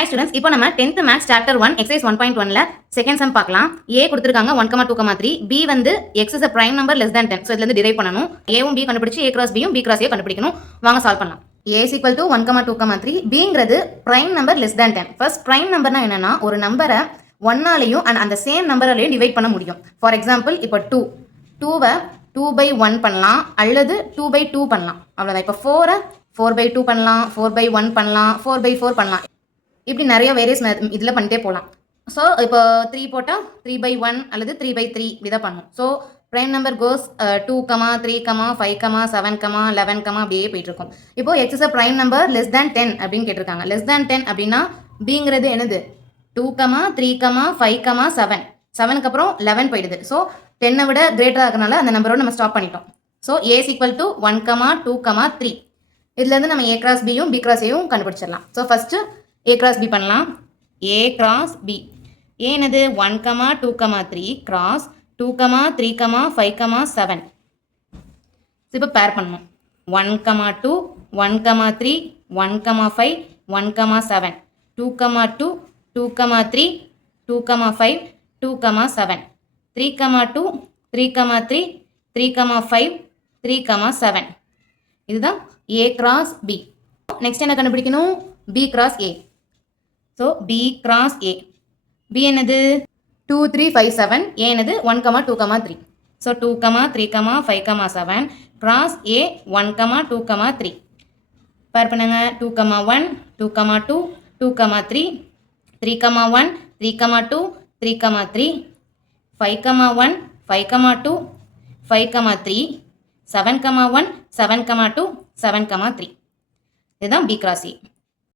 Hi students, இப்போ நம்ம 10th Maths Chapter 1 Exercise 1.1ல second sum பார்க்கலாம். A கொடுத்திருக்காங்க 1,2,3. B வந்து x is a prime number less than 10. So இதுல இருந்து derive பண்ணனும். A வும் B கண்டுபிடிச்சு A cross B யும் B cross A கண்டுபிடிக்கணும். வாங்க சால்வ் பண்ணலாம். A is equal to 1,2,3. Bங்கிறது prime number less than 10. First prime numberனா என்னன்னா ஒரு நம்பரை 1 ஆலயும் and அந்த same நம்பராலயும் டிவைட் பண்ண முடியும். For example இப்போ 2. 2வை 2/1 பண்ணலாம் அல்லது 2/2 பண்ணலாம். அவ்வளவுதான். இப்போ 4 4/2 பண்ணலாம், 4/1 பண்ணலாம், 4/4 பண்ணலாம். இப்படி நிறைய வேரியஸ் இதில் பண்ணிட்டே போகலாம். ஸோ இப்போ 3 போட்டால் 3/1 அல்லது 3/3 இப்படிதான் பண்ணும். ஸோ ப்ரைம் நம்பர் கோஸ் 2, 3, 5, 7, 11 அப்படியே போயிட்டு இருக்கும். இப்போ X is a prime number less than 10 அப்படின்னு கேட்டிருக்காங்க. லெஸ் தேன் 10 அப்படின்னா பிங்கிறது என்னது 2, 3, 5, 7. 7க்கு அப்புறம் 11 போயிடுது. ஸோ 10 விட கிரேட்டராக இருக்கனால அந்த நம்பரோட நம்ம ஸ்டாப் பண்ணிட்டோம். So A is equal to 1, 2, 3. இதுலேருந்து நம்ம ஏ கிராஸ் பியும் பி கிராஸ் ஏயும் கண்டுபிடிச்சிடலாம். So first A cross B பண்ணலாம். A cross B. A என்னது 1, 2, 3 cross 2, 3, 5, 7. இப்போ பேர் பண்ணணும். 1, 2, 1, 3, 1, 5, 1, 7. 2, 2, 2, 3, 2, 5, 2, 7. 3, 2, 3, 3, 3, 5, 3, 7. இதுதான் A cross B. நெக்ஸ்ட் என்ன கண்டுபிடிக்கணும்? B cross A. So B cross A. B என்னது 2, 3, 5, 7. A என்னது 1, 2, 3. So 2, 3, 5, 7 cross A 1, 2, 3. பேர் பண்ணுங்க. 2, 1, 2, 2, 2, 3, 3, 1, 3, 2, 3, 3, 5, 1, 5, 2, 5, 3, 7, 1, 7, 2, 7, 3. இதுதான் B cross A.